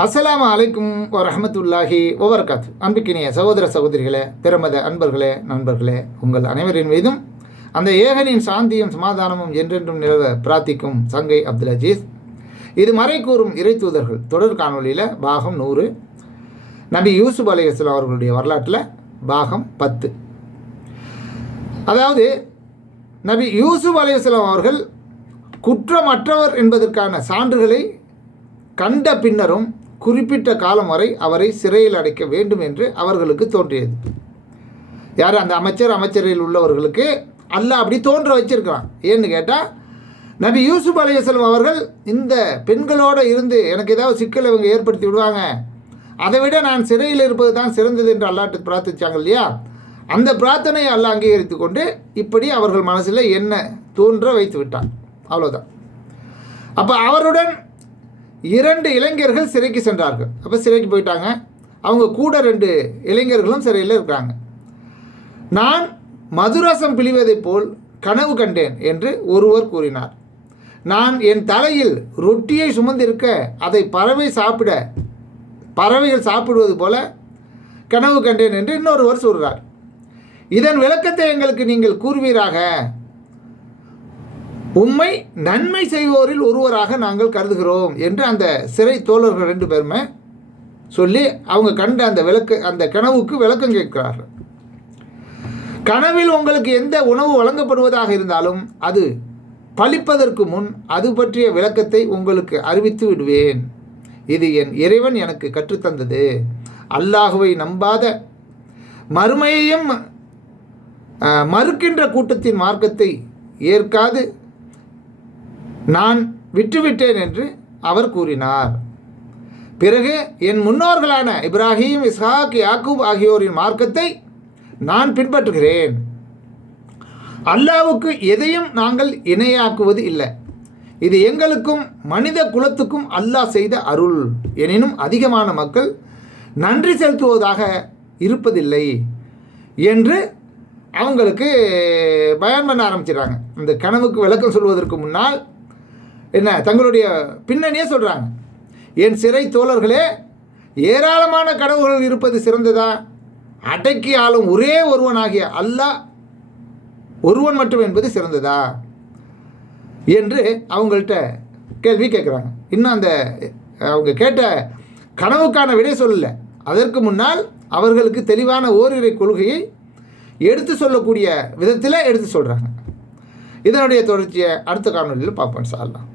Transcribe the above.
அஸ்லாம் அலைக்கும் வரஹமத்துல்லாஹி வபரகாத் அன்புக்கினிய சகோதர சகோதரிகளே திறமத அன்பர்களே நண்பர்களே உங்கள் அனைவரின் மீதும் அந்த ஏகனின் சாந்தியும் சமாதானமும் என்றென்றும் நிலவ பிரார்த்திக்கும் சங்கை அப்துல் அஜீஸ். இது மறை கூறும் இறை தூதர்கள். தொடர் காணொலியில் பாகம் நூறு. நபி யூசுப் அலையாஸ்லாம் அவர்களுடைய வரலாற்றில் பாகம் பத்து. அதாவது நபி யூசுப் அலையாஸ்லாம் அவர்கள் குற்றமற்றவர் என்பதற்கான சான்றுகளை கண்ட பின்னரும் குறிப்பிட்ட காலம் வரை அவரை சிறையில் அடைக்க வேண்டும் என்று அவர்களுக்கு தோன்றியது. யார்? அந்த அமைச்சர் அமைச்சரில் உள்ளவர்களுக்கு அல்லாஹ் அப்படி தோன்ற வச்சிருக்கிறான். ஏன்னு கேட்டால் நபி யூசுப் அலையசலம் அவர்கள் இந்த பெண்களோடு இருந்து எனக்கு ஏதாவது சிக்கலை இவங்க ஏற்படுத்தி விடுவாங்க அதை விட நான் சிறையில் இருப்பது தான் சிறந்தது என்று அல்லாட்டு பிரார்த்திச்சாங்க இல்லையா? அந்த பிரார்த்தனையை அல்ல அங்கீகரித்து கொண்டு இப்படி அவர்கள் மனசில் என்ன தோன்ற வைத்து விட்டான். அவ்வளோதான் அப்போ அவருடன் இரண்டு இளைஞர்கள் சிறைக்கு சென்றார்கள். அப்போ சிறைக்கு போயிட்டாங்க. அவங்க கூட ரெண்டு இளைஞர்களும் சிறையில் இருக்கிறாங்க. நான் மதுரசம் பிழிவதைப் போல் கனவு கண்டேன் என்று ஒருவர் கூறினார். நான் என் தலையில் ரொட்டியை சுமந்திருக்க அதை பறவை சாப்பிட பறவைகள் சாப்பிடுவது போல கனவு கண்டேன் என்று இன்னொருவர் சொல்கிறார் இதன் விளக்கத்தை எங்களுக்கு நீங்கள் கூறுவீராக? உம்மை நன்மை செய்வோரில் ஒருவராக நாங்கள் கருதுகிறோம் என்று அந்த சிறை தோழர்கள் ரெண்டு பேருமே சொல்லி அவங்க கண்ட அந்த விளக்கு அந்த கனவுக்கு விளக்கம் கேட்கிறார்கள். கனவில் உங்களுக்கு எந்த உணவு வழங்கப்படுவதாக இருந்தாலும் அது பழிப்பதற்கு முன் அது பற்றிய விளக்கத்தை உங்களுக்கு அறிவித்து விடுவேன். இது என் இறைவன் எனக்கு கற்றுத்தந்தது. அல்லாஹுவை நம்பாத மறுமையையும் மறுக்கின்ற கூட்டத்தின் மார்க்கத்தை ஏற்காது. நான் விட்டுவிட்டேன் என்று அவர் கூறினார். பிறகு என் முன்னோர்களான இப்ராஹீம் இஸ்ஹாக் யாக்கூப் ஆகியோரின் மார்க்கத்தை நான் பின்பற்றுகிறேன். அல்லாவுக்கு எதையும் நாங்கள் இணையாக்குவது இல்லை. இது எங்களுக்கும் மனித குலத்துக்கும் அல்லாஹ் செய்த அருள். எனினும் அதிகமான மக்கள் நன்றி செலுத்துவதாக இருப்பதில்லை என்று அவங்களுக்கு பயன் பண்ண ஆரம்பிச்சிடுறாங்க. இந்த கனவுக்கு விளக்கம் சொல்வதற்கு முன்னால் என்ன தங்களுடைய பின்னணியே சொல்கிறாங்க என் சிறை தோழர்களே ஏராளமான கனவுகள் இருப்பது சிறந்ததா அடக்கி ஆளும் ஒரே ஒருவனாகிய அல்லாஹ் ஒருவன் மட்டும் என்பது சிறந்ததா? என்று அவங்கள்ட்ட கேள்வி கேட்குறாங்க. இன்னும் அந்த அவங்க கேட்ட கனவுக்கான விடை சொல்லலை. அதற்கு முன்னால் அவர்களுக்கு தெளிவான ஓரிரை கொள்கையை எடுத்து சொல்லக்கூடிய விதத்தில் எடுத்து சொல்கிறாங்க இதனுடைய தொடர்ச்சியை அடுத்த காணொலியில் பார்ப்போம் சார்லாம்